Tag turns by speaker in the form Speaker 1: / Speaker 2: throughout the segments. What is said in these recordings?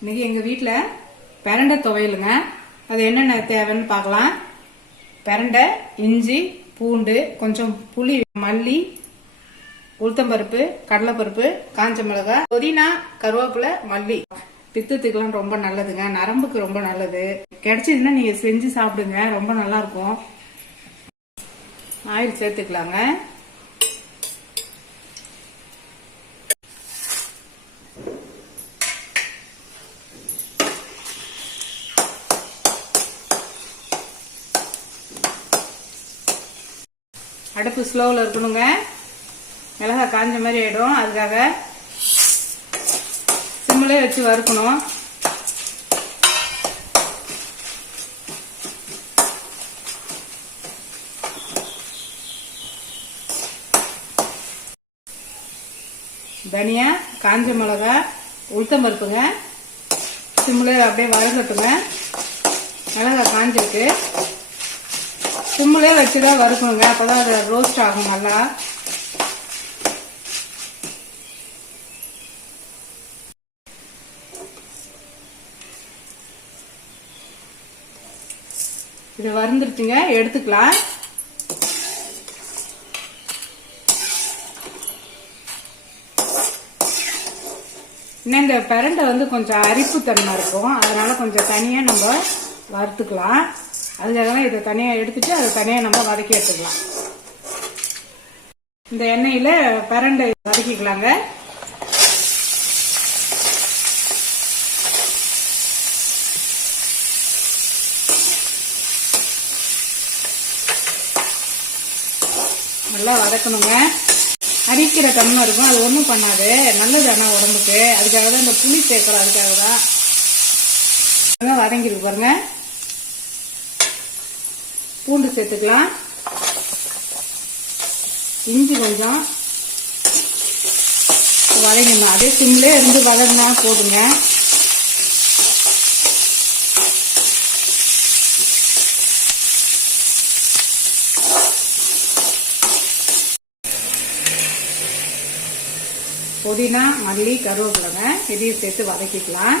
Speaker 1: இன்னைக்கு எங்க வீட்டில் பெரண்டை துவையலுங்க. அது என்னென்ன தேவைன்னு பார்க்கலாம். பெரண்டை இஞ்சி பூண்டு கொஞ்சம் புளி மல்லி உளுத்தம்பருப்பு கடலைப்பருப்பு காஞ்ச மிளகாய் புதினா கருவேப்பிலை மல்லி. பித்தத்துக்கெல்லாம் ரொம்ப நல்லதுங்க. நரம்புக்கு ரொம்ப நல்லது. கிடைச்சதுன்னா நீங்க செஞ்சு சாப்பிடுங்க. ரொம்ப நல்லா இருக்கும். ஆயில் சேர்த்துக்கலாங்க. அடுப்பு ஸ்லோவில் இருக்கணுங்க. மிளகாய் காஞ்ச மாதிரி ஆகிடும் அதுக்காக சிம்மிலே வச்சு வறுக்கணும். தனியா காஞ்ச மிளகாய் உளுத்தம் பருப்புங்க. சிம்மில் அப்படியே வறுக்கட்டுங்க. மிளகாய் காஞ்சிருக்கு. சிம்மிலே வச்சு தான் வறுக்கணுங்க. அப்பதான் அது ரோஸ்ட் ஆகும் நல்லா. இது வறுந்துருச்சுங்க. எடுத்துக்கலாம். இன்னும் இந்த பிரண்டை வந்து கொஞ்சம் அரிப்பு தன்மை இருக்கும். அதனால கொஞ்சம் தனியா நம்ம வறுத்துக்கலாம். அதுக்காக தான் இதை தனியாக எடுத்துட்டு அதை தனியாக நம்ம வதக்கி எடுத்துக்கலாம். இந்த எண்ணெயில பரண்டை வதக்கிக்கலாங்க. நல்லா வதக்கணுங்க. அரிக்கிற தன்மை இருக்கும். அது ஒன்றும் பண்ணாது. நல்லது ஆனால் உடம்புக்கு. அதுக்காக தான் இந்த புளி சேர்க்குறோம். அதுக்காக தான் அதான் வதங்கிருக்கு பாருங்க. பூண்டு சேர்த்துக்கலாம். இஞ்சி கொஞ்சம். வதங்கணும் அதே சிம்லே இருந்து வதங்கினா போதுங்க. புதினா மல்லி கருவேப்பிலங்க இதையும் சேர்த்து வதக்கிக்கலாம்.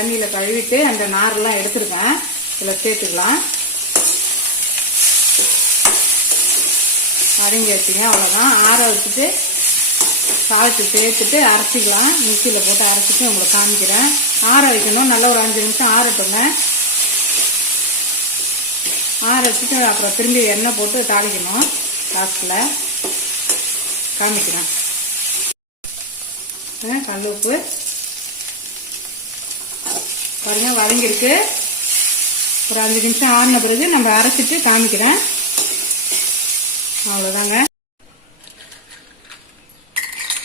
Speaker 1: தண்ணியில் கழுவிட்டு அந்த நாரெல்லாம் எடுத்துருக்கேன் இதில் சேர்த்துக்கலாம். வதங்கி வச்சுங்க அவ்வளோதான் ஆற வச்சுட்டு சால்ட்டு சேர்த்துட்டு அரைச்சிக்கலாம். மிக்சியில் போட்டு அரைச்சிட்டு உங்களுக்கு காமிக்கிறேன். ஆற வைக்கணும். நல்லா ஒரு அஞ்சு நிமிஷம் ஆறட்டுங்க. ஆற வச்சுட்டு அப்புறம் திரும்பி எண்ணெய் போட்டு தாளிக்கணும். லாஸ்ட்டில் காமிக்கிறேன். ஆ, கல் உப்பு. பாருங்க வதங்கிருக்கு ஒரு அஞ்சு நிமிஷம் ஆறின பிறகு நம்ம அரைச்சிட்டு காமிக்கிறேன். அவ்வளோதாங்க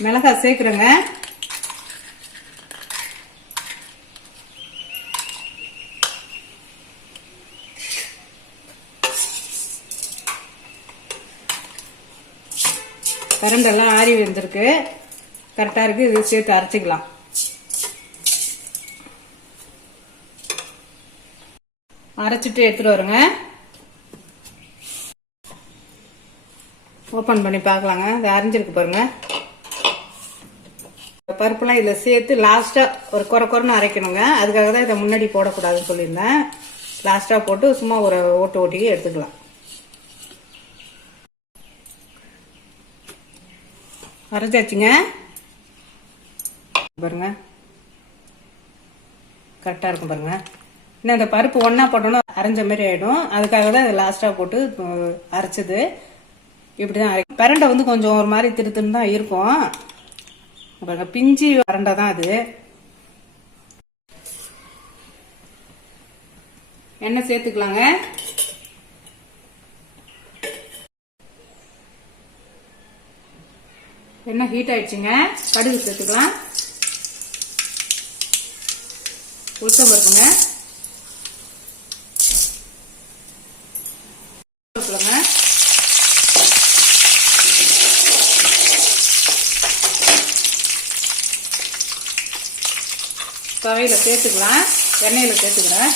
Speaker 1: மிளகாய் சேர்க்குறேங்க. கரண்டெல்லாம் ஆறி வந்திருக்கு. கரெக்டாக இருக்குது இது சேர்த்து அரைச்சிக்கலாம். அரைச்சிட்டு எடுத்துட்டு வருங்க. ஓப்பன் பண்ணி பார்க்கலாங்க. இது அரைஞ்சிருக்கு பாருங்க. பருப்புலாம் இதில் சேர்த்து லாஸ்ட்டாக ஒரு குறை குறைன்னு அரைக்கணுங்க. அதுக்காக தான் இதை முன்னாடி போடக்கூடாதுன்னு சொல்லியிருந்தேன். லாஸ்ட்டாக போட்டு சும்மா ஒரு ஓட்டு ஓட்டிக்கு எடுத்துக்கலாம். அரைச்சாச்சுங்க. பாருங்க. கரெக்டாக இருக்கும் பாருங்க. இன்னும் இந்த பருப்பு ஒன்றா போட்டோன்னா அரைஞ்ச மாதிரி ஆகிடும் அதுக்காக தான் இதை லாஸ்ட்டாக போட்டு அரைச்சது. இப்படி தான் பிரண்டை வந்து கொஞ்சம் ஒரு மாதிரி திருத்துன்னு தான் இருக்கும். பாருங்க பிஞ்சி பிரண்டை தான் அது. எண்ணெய் சேர்த்துக்கலாங்க. எண்ணெய் ஹீட் ஆயிடுச்சுங்க. கடுகு சேர்த்துக்கலாம். உளுத்தம் பருப்புங்க. கொடுக்கலங்க துவையில் சேர்த்துக்கலாம். எண்ணெயில் சேர்த்துக்கிறேன்.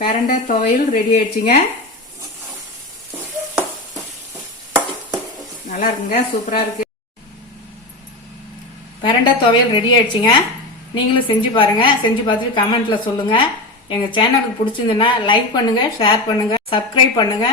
Speaker 1: பிரண்டை துவையல் ரெடி ஆயிடுச்சுங்க. நல்லா இருக்குங்க சூப்பரா இருக்கு. பிரண்டை துவையல் ரெடி ஆயிடுச்சுங்க. நீங்களும் செஞ்சு பாருங்க செஞ்சு பார்த்துட்டு கமெண்ட்ல சொல்லுங்க. எங்க சேனலுக்கு பிடிச்சிருந்துன்னா லைக் பண்ணுங்க ஷேர் பண்ணுங்க சப்ஸ்கிரைப் பண்ணுங்க.